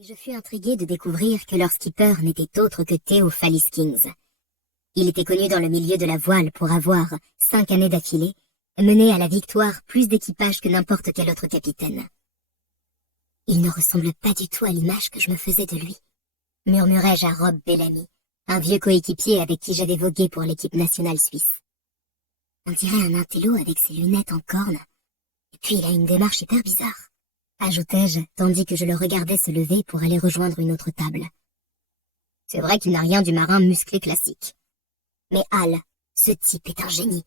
Et je fus intriguée de découvrir que leur skipper n'était autre que Theo Faliskins. Il était connu dans le milieu de la voile pour avoir, 5 années d'affilée, mené à la victoire plus d'équipages que n'importe quel autre capitaine. Il ne ressemble pas du tout à l'image que je me faisais de lui, murmurai-je à Rob Bellamy, un vieux coéquipier avec qui j'avais vogué pour l'équipe nationale suisse. On dirait un intello avec ses lunettes en corne, et puis il a une démarche hyper bizarre, ajoutai-je, tandis que je le regardais se lever pour aller rejoindre une autre table. C'est vrai qu'il n'a rien du marin musclé classique. Mais Hal, ce type est un génie.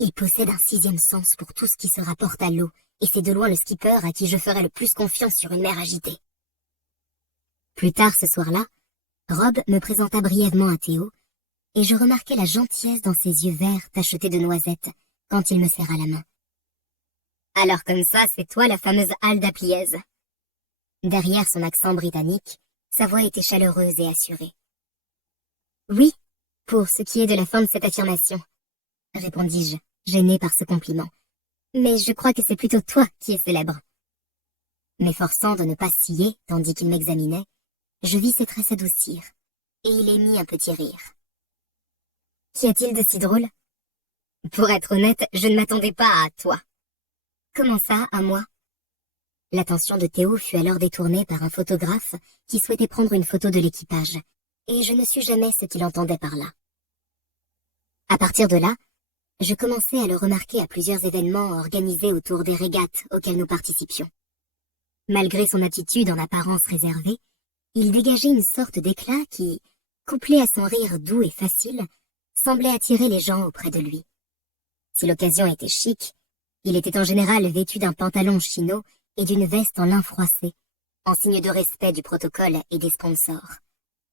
Il possède un 6e sens pour tout ce qui se rapporte à l'eau, et c'est de loin le skipper à qui je ferai le plus confiance sur une mer agitée. Plus tard ce soir-là, Rob me présenta brièvement à Theo, et je remarquai la gentillesse dans ses yeux verts tachetés de noisettes quand il me serra la main. Alors comme ça, c'est toi la fameuse Alda Pliez. Derrière son accent britannique, sa voix était chaleureuse et assurée. Oui, pour ce qui est de la fin de cette affirmation, répondis-je, gênée par ce compliment. Mais je crois que c'est plutôt toi qui es célèbre. M'efforçant de ne pas scier tandis qu'il m'examinait, je vis ses traits s'adoucir, et il émit un petit rire. Qu'y a-t-il de si drôle? Pour être honnête, je ne m'attendais pas à toi. Comment ça, à moi? L'attention de Theo fut alors détournée par un photographe qui souhaitait prendre une photo de l'équipage, et je ne sus jamais ce qu'il entendait par là. À partir de là, je commençai à le remarquer à plusieurs événements organisés autour des régates auxquelles nous participions. Malgré son attitude en apparence réservée, il dégageait une sorte d'éclat qui, couplé à son rire doux et facile, semblait attirer les gens auprès de lui. Si l'occasion était chic, il était en général vêtu d'un pantalon chino et d'une veste en lin froissé, en signe de respect du protocole et des sponsors.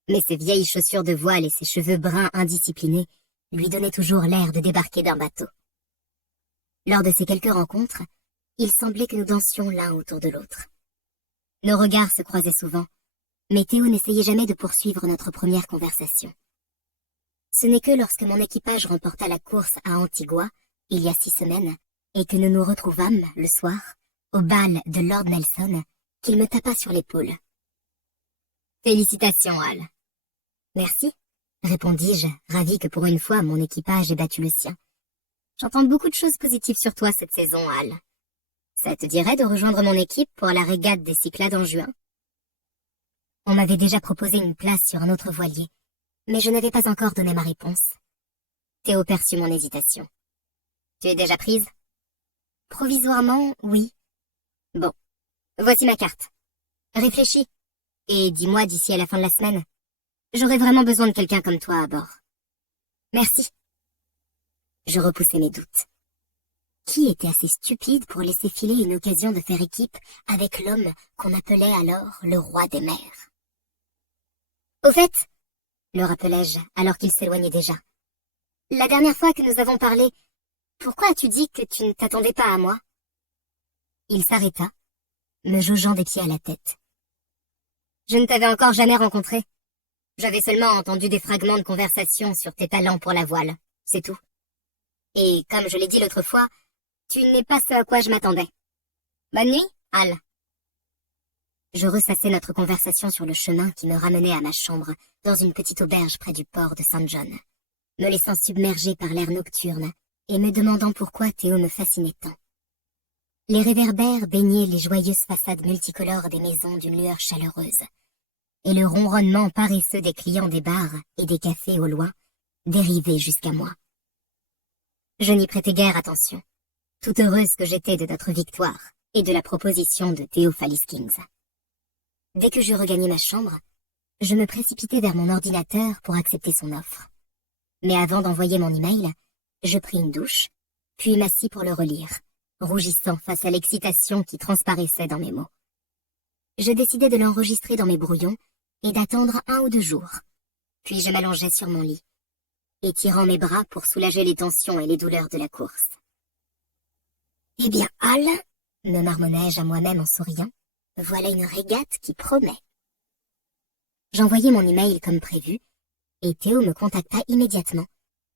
Mais ses vieilles chaussures de voile et ses cheveux bruns indisciplinés lui donnaient toujours l'air de débarquer d'un bateau. Lors de ces quelques rencontres, il semblait que nous dansions l'un autour de l'autre. Nos regards se croisaient souvent, mais Theo n'essayait jamais de poursuivre notre première conversation. Ce n'est que lorsque mon équipage remporta la course à Antigua, il y a 6 semaines, et que nous nous retrouvâmes, le soir, au bal de Lord Nelson, qu'il me tapa sur l'épaule. « Félicitations, Hal. »« Merci, » répondis-je, ravi que pour une fois mon équipage ait battu le sien. « J'entends beaucoup de choses positives sur toi cette saison, Hal. Ça te dirait de rejoindre mon équipe pour la régate des Cyclades en juin? » On m'avait déjà proposé une place sur un autre voilier, mais je n'avais pas encore donné ma réponse. Théo perçut mon hésitation. « Tu es déjà prise? » Provisoirement, oui. Bon, voici ma carte. Réfléchis, et dis-moi d'ici à la fin de la semaine. J'aurai vraiment besoin de quelqu'un comme toi à bord. Merci. Je repoussai mes doutes. Qui était assez stupide pour laisser filer une occasion de faire équipe avec l'homme qu'on appelait alors le roi des mers? Au fait, le rappelai-je alors qu'il s'éloignait déjà, la dernière fois que nous avons parlé, pourquoi as-tu dit que tu ne t'attendais pas à moi? Il s'arrêta, me jaugeant des pieds à la tête. Je ne t'avais encore jamais rencontré. J'avais seulement entendu des fragments de conversation sur tes talents pour la voile, c'est tout. Et comme je l'ai dit l'autre fois, tu n'es pas ce à quoi je m'attendais. Bonne nuit, Hal. Je ressassai notre conversation sur le chemin qui me ramenait à ma chambre, dans une petite auberge près du port de St. John, me laissant submerger par l'air nocturne et me demandant pourquoi Theo me fascinait tant. Les réverbères baignaient les joyeuses façades multicolores des maisons d'une lueur chaleureuse, et le ronronnement paresseux des clients des bars et des cafés au loin dérivait jusqu'à moi. Je n'y prêtais guère attention, toute heureuse que j'étais de notre victoire et de la proposition de Theo Faliskins. Dès que je regagnai ma chambre, je me précipitai vers mon ordinateur pour accepter son offre. Mais avant d'envoyer mon email, je pris une douche, puis m'assis pour le relire, rougissant face à l'excitation qui transparaissait dans mes mots. Je décidai de l'enregistrer dans mes brouillons et d'attendre 1 ou 2 jours. Puis je m'allongeai sur mon lit, étirant mes bras pour soulager les tensions et les douleurs de la course. « Eh bien, Hal, me marmonnai-je à moi-même en souriant, voilà une régate qui promet. » J'envoyai mon email comme prévu, et Theo me contacta immédiatement,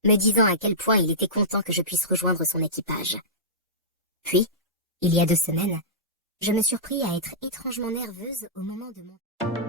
me disant à quel point il était content que je puisse rejoindre son équipage. Puis, il y a 2 semaines, Je me surpris à être étrangement nerveuse au moment de mon...